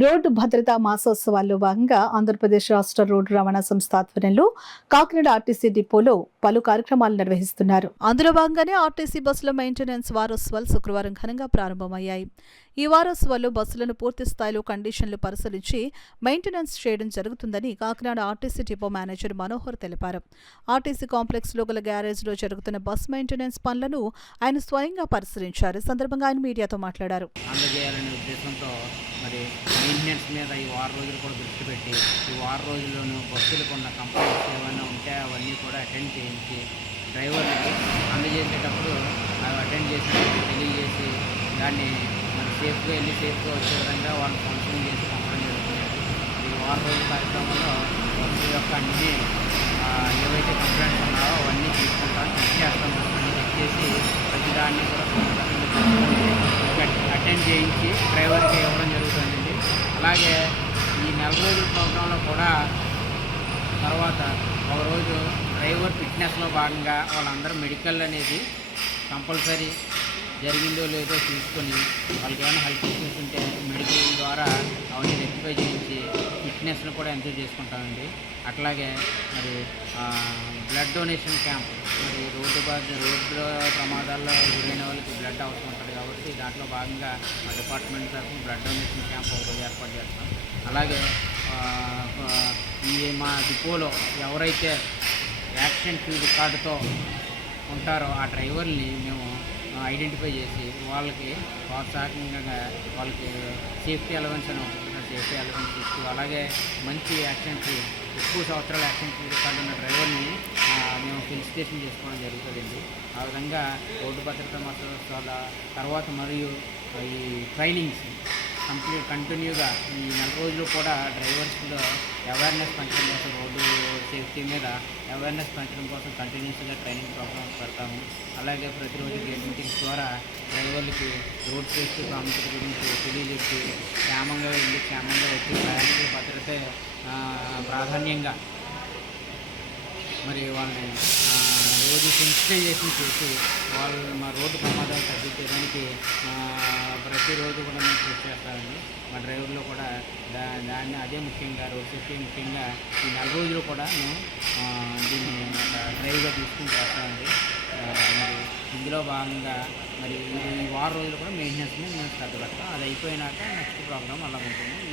Road భద్రతా మాసోత్సవాల్లో భాగంగా ఆంధ్రప్రదేశ్ రాష్ట్ర రోడ్డు రవాణా సంస్థ ఆధ్వర్యంలో కాకినాడ ఆర్టీసీ డిపోలో పలు కార్యక్రమాలు నిర్వహిస్తున్నారు. అందులో భాగంగానే ఆర్టీసీ బస్సుల మెయింటెనెన్స్ వారోత్సవాలు శుక్రవారం ఘనంగా ప్రారంభమయ్యాయి. ఈ వారోత్సవాల్లో బస్సులను పూర్తి స్థాయిలో కండిషన్లు పరిశీలించి మెయింటెనెన్స్ చేయడం జరుగుతుందని Kakinada RTC depot manager Manohar తెలిపారు. ఆర్టీసీ కాంప్లెక్స్ లో గల గ్యారేజ్లో జరుగుతున్న బస్ మెయింటెనెన్స్ పనులను ఆయన స్వయంగా పరిశీలించారు. ఈ సందర్భంగా ఆయన మీడియాతో మాట్లాడారు. మరి మెయింటెనెన్స్ మీద ఈ వారం రోజులు కూడా దృష్టి పెట్టి ఈ వారం రోజుల్లోనూ బస్సులకు ఉన్న కంప్లైంట్స్ ఏమైనా ఉంటే అవన్నీ కూడా అటెండ్ చేయించి డ్రైవర్లకి అందజేసేటప్పుడు అవి అటెండ్ చేసినట్టు తెలియజేసి దాన్ని మరి సేఫ్గా వెళ్ళి సేఫ్గా వచ్చే విధంగా వాళ్ళని కౌన్సిలింగ్ చేసి పంపడం జరుగుతుంది. ఈ వారం రోజుల కార్యక్రమంలో బస్సు యొక్క అన్ని ఏవైతే కంప్లైంట్స్ ఉన్నాయో అవన్నీ తీసుకుంటాం, చెక్ చేస్తాం. అన్నీ చెక్ చేసి ప్రతిదాన్ని కూడా అటెండ్ చేయించి డ్రైవర్కి ఇవ్వడం జరుగుతుందండి. అలాగే ఈ నెల రోజుల ప్రోగ్రాంలో కూడా తర్వాత ఒకరోజు డ్రైవర్ ఫిట్నెస్లో భాగంగా వాళ్ళందరూ మెడికల్ అనేది కంపల్సరీ జరిగిందో లేదో చూసుకొని వాళ్ళకి ఏమైనా హెల్త్ ఇష్యూస్ ఉంటే మెడికల్ ద్వారా అవన్నీ రెక్టిఫై చేయించి ఫిట్నెస్ను కూడా ఎంజాయ్ చేసుకుంటామండి. అట్లాగే మరి బ్లడ్ డొనేషన్ క్యాంప్, మరి రోడ్డు ప్రమాదాల్లో గురైన వాళ్ళకి బ్లడ్ అవసరం ఉంటుంది కాబట్టి దాంట్లో భాగంగా మా డిపార్ట్మెంట్ తరఫున బ్లడ్ డొనేషన్ క్యాంప్ ఒకరోజు ఏర్పాటు చేస్తాం. అలాగే ఈ మా డిపోలో ఎవరైతే యాక్సిడెంట్ రికార్డుతో ఉంటారో ఆ డ్రైవర్ని మేము ఐడెంటిఫై చేసి వాళ్ళకి ప్రోత్సాహకంగా వాళ్ళకి సేఫ్టీ అలవెన్స్ అని ఉంటుంది, సేఫ్టీ అలవెన్స్ ఇస్తూ అలాగే మంచి యాక్సిడెంట్స్ ఎక్కువ సంవత్సరాల యాక్సిడెంట్ రికార్డు ఉన్న డ్రైవర్ని మేము ఫెలిసిటేషన్ చేసుకోవడం జరుగుతుందండి. ఆ విధంగా రోడ్డు భద్రతా మాసోత్సవాల తర్వాత మరియు ఈ ట్రైనింగ్స్ కంటిన్యూగా ఈ నెల రోజులు కూడా డ్రైవర్స్లో అవేర్నెస్ పెంచడం కోసం, రోడ్డు సేఫ్టీ మీద అవేర్నెస్ పెంచడం కోసం కంటిన్యూస్గా ట్రైనింగ్ ప్రోగ్రామ్స్ పెడతాము. అలాగే ప్రతిరోజు గేట్ మీటింగ్స్ ద్వారా డ్రైవర్లకి రోడ్ సేఫ్టీ ప్రాముఖ్యత గురించి తెలియజెప్పి క్షేమంగా వెళ్ళి క్షేమంగా వచ్చి ప్రయాణికుల భద్రతే ప్రాధాన్యంగా మరి వాళ్ళని రోజు సెన్సిటైజేషన్ చేసి వాళ్ళు మా రోడ్డు ప్రమాదాలు తగ్గించేదానికి ప్రతిరోజు కూడా మేము కృషి చేస్తామండి. మా డ్రైవర్లో కూడా దాన్ని అదే ముఖ్యంగా రోడ్ సేఫ్టీ ముఖ్యంగా ఈ నెల రోజులు కూడా మేము దీన్ని డ్రైవ్గా తీసుకుని చేస్తామండి. మరి ఇందులో భాగంగా మరి ఈ వారం రోజులు కూడా మెయింటెనెన్స్ మేము శ్రద్ధ పెడతాం. అది అయిపోయినాక నెక్స్ట్ ప్రోగ్రామ్ అలా ఉంటుంది.